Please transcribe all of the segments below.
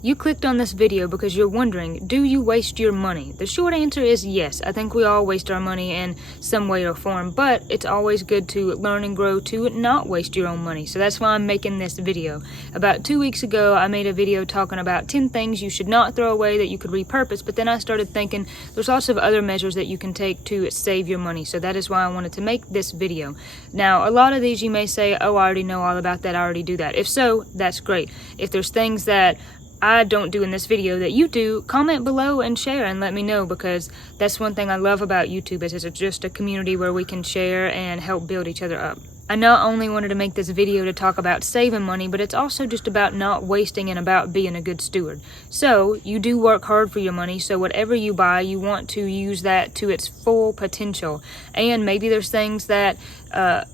You clicked on this video because you're wondering, do you waste your money? The short answer is yes. I think we all waste our money in some way or form, but it's always good to learn and grow to not waste your own money. So that's why I'm making this video. About 2 weeks ago, I made a video talking about 10 things you should not throw away that you could repurpose, but then I started thinking there's lots of other measures that you can take to save your money. So that is why I wanted to make this video. Now, a lot of these you may say, oh, I already know all about that, I already do that. If so, that's great. If there's things that I don't do in this video that you do, comment below and share and let me know, because that's one thing I love about YouTube is it's just a community where we can share and help build each other up. I not only wanted to make this video to talk about saving money, but it's also just about not wasting and about being a good steward. So, you do work hard for your money, so whatever you buy, you want to use that to its full potential. And maybe there's things that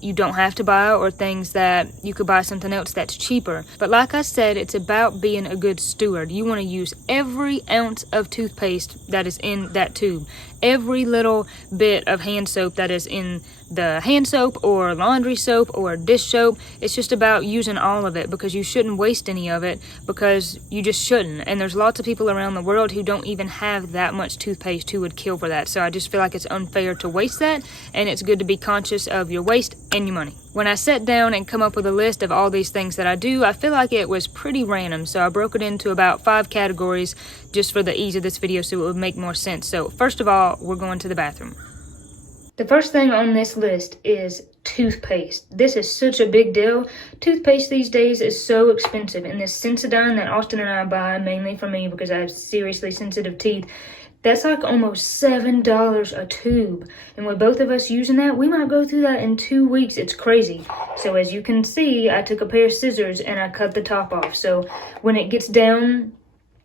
you don't have to buy, or things that you could buy something else that's cheaper. But like I said, it's about being a good steward. You want to use every ounce of toothpaste that is in that tube. Every little bit of hand soap that is in the hand soap or laundry soap or dish soap. It's just about using all of it, because you shouldn't waste any of it, because you just shouldn't. And there's lots of people around the world who don't even have that much toothpaste who would kill for that. So I just feel like it's unfair to waste that, and it's good to be conscious of your waste and your money. When I sat down and come up with a list of all these things that I do, I feel like it was pretty random, so I broke it into about 5 categories just for the ease of this video so it would make more sense. So first of all, we're going to the bathroom. The first thing on this list is toothpaste. This is such a big deal. Toothpaste these days is so expensive, and this Sensodyne that Austin and I buy, mainly for me because I have seriously sensitive teeth, that's like almost $7 a tube. And with both of us using that, we might go through that in 2 weeks. It's crazy. So as you can see, I took a pair of scissors and I cut the top off. So when it gets down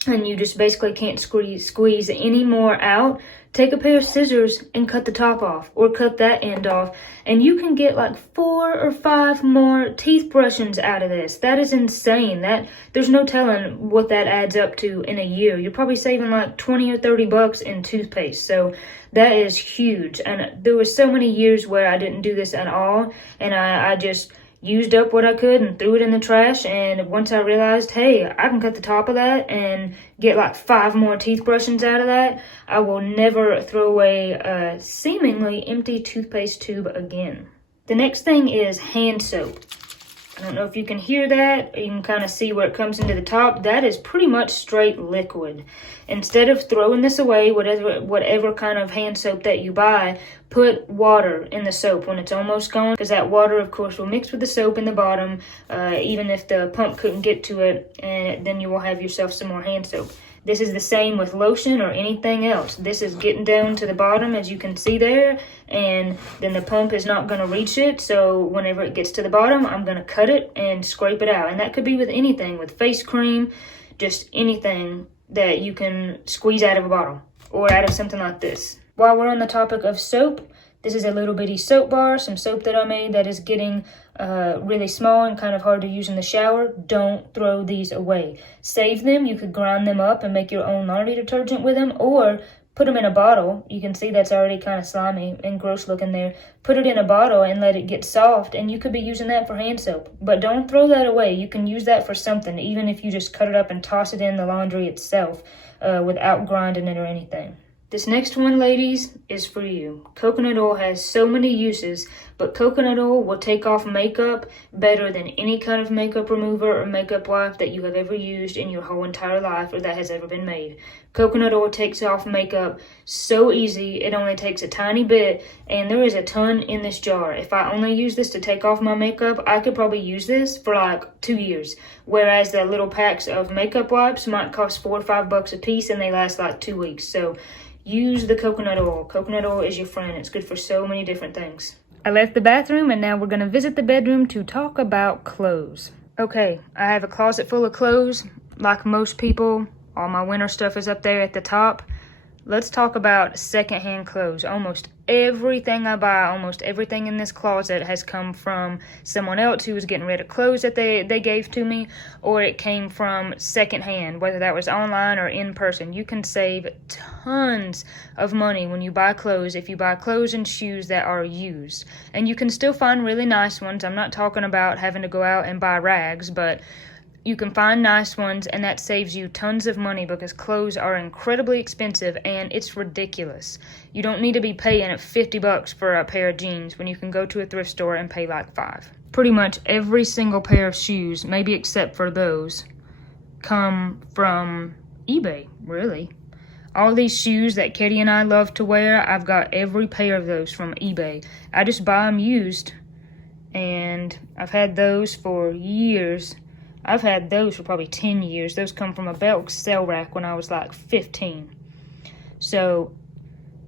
and you just basically can't squeeze any more out, take a pair of scissors and cut the top off, or cut that end off, and you can get like 4 or 5 more teeth brushings out of this. That is insane. There's no telling what that adds up to in a year. You're probably saving like 20 or 30 bucks in toothpaste. So that is huge. And there was so many years where I didn't do this at all, and I just used up what I could and threw it in the trash. And once I realized, hey, I can cut the top of that and get like 5 more teeth brushings out of that, I will never throw away a seemingly empty toothpaste tube again. The next thing is hand soap. I don't know if you can hear that. You can kind of see where it comes into the top. That is pretty much straight liquid. Instead of throwing this away, whatever kind of hand soap that you buy, put water in the soap when it's almost gone, because that water, of course, will mix with the soap in the bottom, even if the pump couldn't get to it, and then you will have yourself some more hand soap. This is the same with lotion or anything else. This is getting down to the bottom, as you can see there, and then the pump is not going to reach it. So whenever it gets to the bottom, I'm going to cut it and scrape it out. And that could be with anything, with face cream, just anything that you can squeeze out of a bottle or out of something like this. While we're on the topic of soap, this is a little bitty soap bar, some soap that I made that is getting really small and kind of hard to use in the shower. Don't throw these away. Save them. You could grind them up and make your own laundry detergent with them, or put them in a bottle. You can see that's already kind of slimy and gross looking there. Put it in a bottle and let it get soft, and you could be using that for hand soap. But don't throw that away. You can use that for something, even if you just cut it up and toss it in the laundry itself without grinding it or anything. This next one, ladies, is for you. Coconut oil has so many uses, but coconut oil will take off makeup better than any kind of makeup remover or makeup wipe that you have ever used in your whole entire life, or that has ever been made. Coconut oil takes off makeup so easy. It only takes a tiny bit, and there is a ton in this jar. If I only use this to take off my makeup, I could probably use this for like 2 years, whereas the little packs of makeup wipes might cost $4 or $5 a piece, and they last like 2 weeks. So use the coconut oil. Coconut oil is your friend. It's good for so many different things. I left the bathroom, and now we're going to visit the bedroom to talk about clothes. Okay, I have a closet full of clothes. Like most people, all my winter stuff is up there at the top. Let's talk about secondhand clothes. Almost everything I buy, almost everything in this closet has come from someone else who was getting rid of clothes that they gave to me, or it came from secondhand, whether that was online or in person. You can save tons of money when you buy clothes if you buy clothes and shoes that are used. And you can still find really nice ones. I'm not talking about having to go out and buy rags, but You can find nice ones, and that saves you tons of money because clothes are incredibly expensive and it's ridiculous. You don't need to be paying $50 for a pair of jeans when you can go to a thrift store and pay like $5. Pretty much every single pair of shoes, maybe except for those, come from eBay, really. All these shoes that Katie and I love to wear, I've got every pair of those from eBay. I just buy them used, and I've had those for years. I've had those for probably 10 years. Those come from a Belk sale rack when I was like 15. So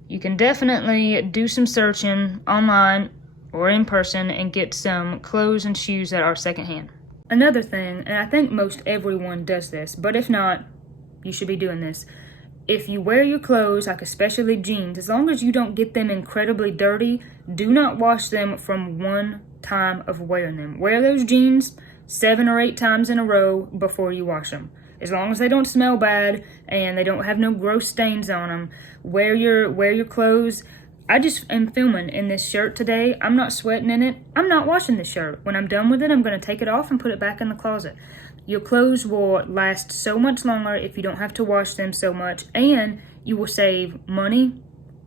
you can definitely do some searching online or in person and get some clothes and shoes that are secondhand. Another thing, and I think most everyone does this, but if not, you should be doing this. If you wear your clothes, like especially jeans, as long as you don't get them incredibly dirty, do not wash them from one time of wearing them. Wear those jeans 7 or 8 times in a row before you wash them. As long as they don't smell bad and they don't have no gross stains on them, wear your clothes. I just am filming in this shirt today. I'm not sweating in it. I'm not washing this shirt. When I'm done with it, I'm going to take it off and put it back in the closet. Your clothes will last so much longer if you don't have to wash them so much, and you will save money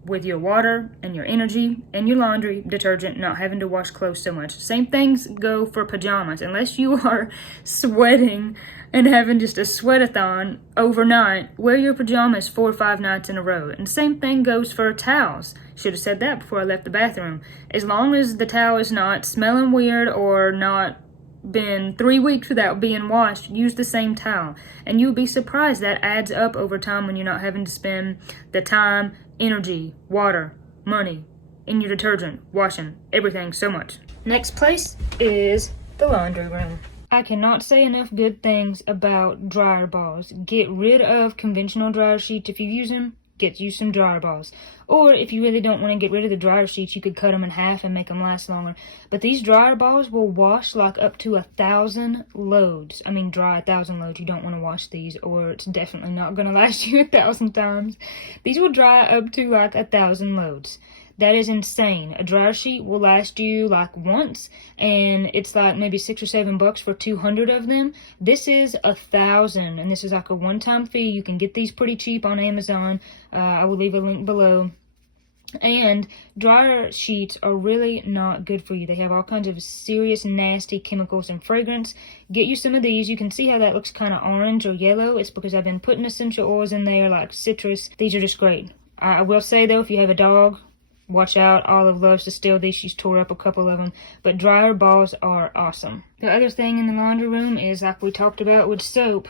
with your water and your energy and your laundry detergent, not having to wash clothes so much. Same things go for pajamas. Unless you are sweating and having just a sweat-a-thon overnight, wear your pajamas 4 or 5 nights in a row. And same thing goes for towels. Should have said that before I left the bathroom. As long as the towel is not smelling weird or not been 3 weeks without being washed, use the same towel. And you'll be surprised that adds up over time when you're not having to spend the time, energy, water, money in your detergent, washing, everything so much. Next place is the laundry room. I cannot say enough good things about dryer balls. Get rid of conventional dryer sheets if you use them. Get you some dryer balls. Or if you really don't want to get rid of the dryer sheets, you could cut them in half and make them last longer. But these dryer balls will wash like up to 1,000 loads. I mean, dry 1,000 loads. You don't want to wash these, or it's definitely not going to last you 1,000 times. These will dry up to like 1,000 loads. That is insane. A dryer sheet will last you like once, and it's like maybe $6 or $7 for 200 of them. This is 1,000, and this is like a one-time fee. You can get these pretty cheap on Amazon. I will leave a link below. And dryer sheets are really not good for you. They have all kinds of serious, nasty chemicals and fragrance. Get you some of these. You can see how that looks kind of orange or yellow. It's because I've been putting essential oils in there like citrus. These are just great. I will say, though, if you have a dog, watch out. Olive loves to steal these. She's tore up a couple of them. But dryer balls are awesome. The other thing in the laundry room is, like we talked about with soap,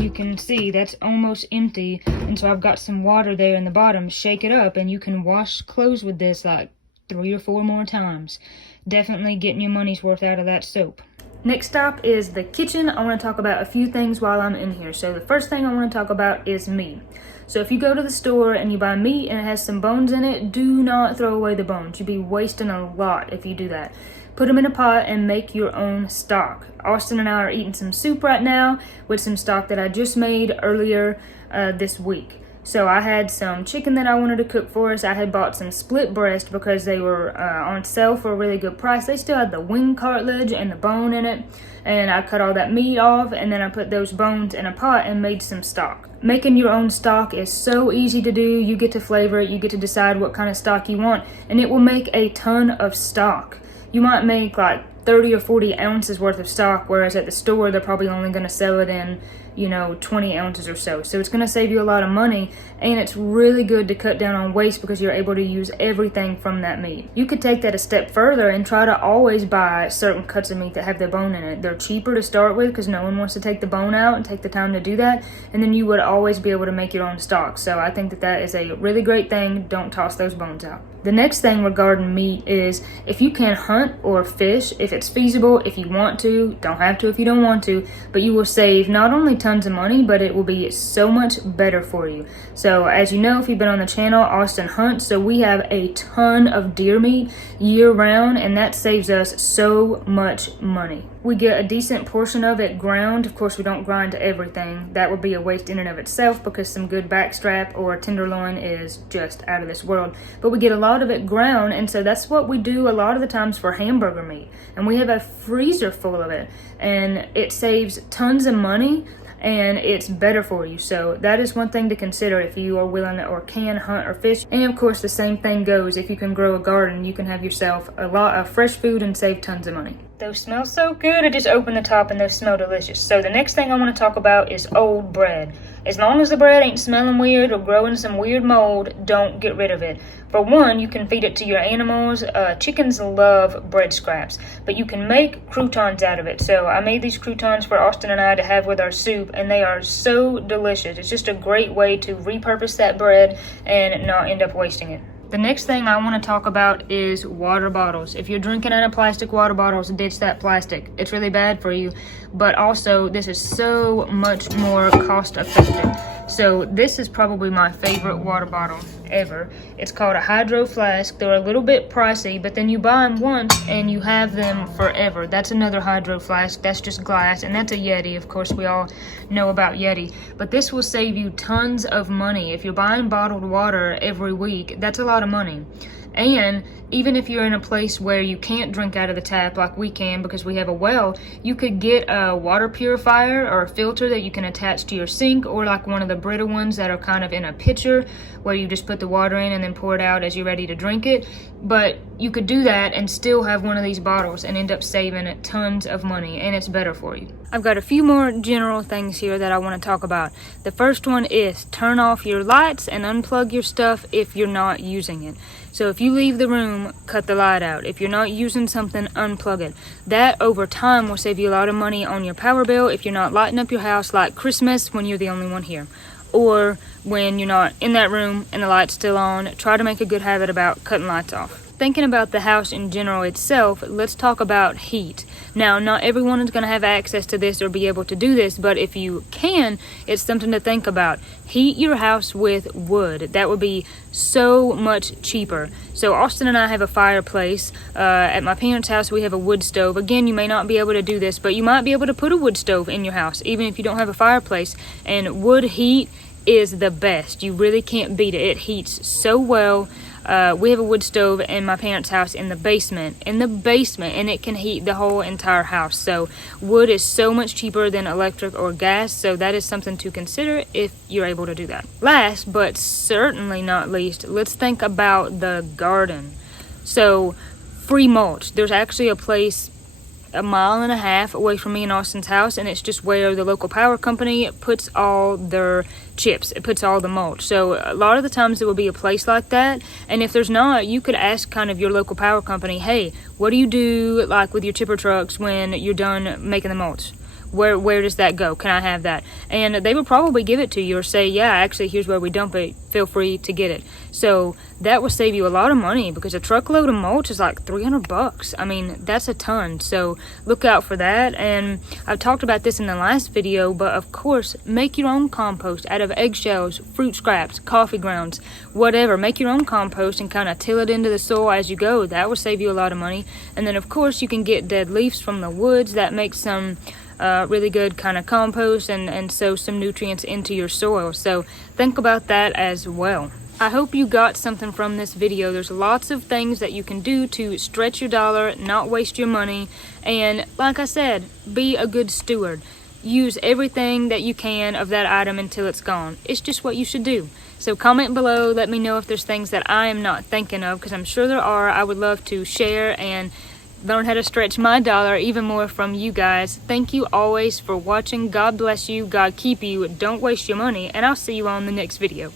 you can see that's almost empty. And so I've got some water there in the bottom. Shake it up and you can wash clothes with this like 3 or 4 more times. Definitely getting your money's worth out of that soap. Next stop is the kitchen. I want to talk about a few things while I'm in here. So the first thing I want to talk about is meat. So if you go to the store and you buy meat and it has some bones in it, do not throw away the bones. You'd be wasting a lot if you do that. Put them in a pot and make your own stock. Austin and I are eating some soup right now with some stock that I just made earlier this week. So I had some chicken that I wanted to cook for us. I had bought some split breast because they were on sale for a really good price. They still had the wing cartilage and the bone in it. And I cut all that meat off, and then I put those bones in a pot and made some stock. Making your own stock is so easy to do. You get to flavor it. You get to decide what kind of stock you want. And it will make a ton of stock. You might make like 30 or 40 ounces worth of stock, whereas at the store they're probably only going to sell it in, 20 ounces or so. So it's going to save you a lot of money, and it's really good to cut down on waste because you're able to use everything from that meat. You could take that a step further and try to always buy certain cuts of meat that have the bone in it. They're cheaper to start with because no one wants to take the bone out and take the time to do that, and then you would always be able to make your own stock. So I think that is a really great thing. Don't toss those bones out. The next thing regarding meat is if you can hunt or fish, if it's feasible, if you want to, don't have to if you don't want to, but you will save not only tons of money, but it will be so much better for you. So as you know, if you've been on the channel, Austin hunts, so we have a ton of deer meat year round, and that saves us so much money. We get a decent portion of it ground. Of course, we don't grind everything. That would be a waste in and of itself because some good backstrap or tenderloin is just out of this world. But we get a lot of it ground, and so that's what we do a lot of the times for hamburger meat. And we have a freezer full of it, and it saves tons of money, and it's better for you. So that is one thing to consider if you are willing or can hunt or fish. And of course, the same thing goes if you can grow a garden. You can have yourself a lot of fresh food and save tons of money. Those smell so good. I just opened the top and those smell delicious. So the next thing I want to talk about is old bread. As long as the bread ain't smelling weird or growing some weird mold, don't get rid of it. For one, you can feed it to your animals. Chickens love bread scraps, but you can make croutons out of it. So I made these croutons for Austin and I to have with our soup, and they are so delicious. It's just a great way to repurpose that bread and not end up wasting it. The next thing I want to talk about is water bottles. If you're drinking out of plastic water bottles, ditch that plastic. It's really bad for you, but also this is so much more cost effective. So this is probably my favorite water bottle ever. It's called a Hydro Flask. They're a little bit pricey, but then you buy them once and you have them forever. That's another Hydro Flask. That's just glass, and that's a Yeti. Of course, we all know about Yeti, but this will save you tons of money. If you're buying bottled water every week, that's a lot of money. And even if you're in a place where you can't drink out of the tap like we can because we have a well, you could get a water purifier or a filter that you can attach to your sink, or like one of the Brita ones that are kind of in a pitcher where you just put the water in and then pour it out as you're ready to drink it. But you could do that and still have one of these bottles and end up saving tons of money, and it's better for you. I've got a few more general things here that I want to talk about. The first one is turn off your lights and unplug your stuff if you're not using it. So if you leave the room, cut the light out. If you're not using something, unplug it. That over time will save you a lot of money on your power bill if you're not lighting up your house like Christmas when you're the only one here, or when you're not in that room and the light's still on. Try to make a good habit about cutting lights off. Thinking about the house in general itself, let's talk about heat. Now, not everyone is going to have access to this or be able to do this, but if you can, it's something to think about. Heat your house with wood. That would be so much cheaper. So Austin and I have a fireplace. At my parents' house, we have a wood stove. Again, you may not be able to do this, but you might be able to put a wood stove in your house, even if you don't have a fireplace. And wood heat is the best. You really can't beat it. It heats so well. We have a wood stove in my parents' house in the basement, and it can heat the whole entire house. So wood is so much cheaper than electric or gas, so that is something to consider if you're able to do that. Last, but certainly not least, let's think about the garden. So free mulch. There's actually a place a mile and a half away from me in Austin's house, and it's just where the local power company puts all their chips. It puts all the mulch. So a lot of the times there will be a place like that, and if there's not, you could ask kind of your local power company, hey, what do you do like with your chipper trucks when you're done making the mulch? Where does that go? Can I have that? And they would probably give it to you or say, yeah, actually, here's where we dump it. Feel free to get it. So that will save you a lot of money because a truckload of mulch is like $300. I mean, that's a ton. So look out for that. And I've talked about this in the last video, but of course, make your own compost out of eggshells, fruit scraps, coffee grounds, whatever. Make your own compost and kind of till it into the soil as you go. That will save you a lot of money. And then, of course, you can get dead leaves from the woods. That makes some really good kind of compost and sow some nutrients into your soil. So think about that as well. I hope you got something from this video. There's lots of things that you can do to stretch your dollar, not waste your money, and like I said, be a good steward. Use everything that you can of that item until it's gone. It's just what you should do. So comment below, let me know if there's things that I am not thinking of, because I'm sure there are. I would love to share and learn how to stretch my dollar even more from you guys. Thank you always for watching. God bless you. God keep you. Don't waste your money. And I'll see you on the next video.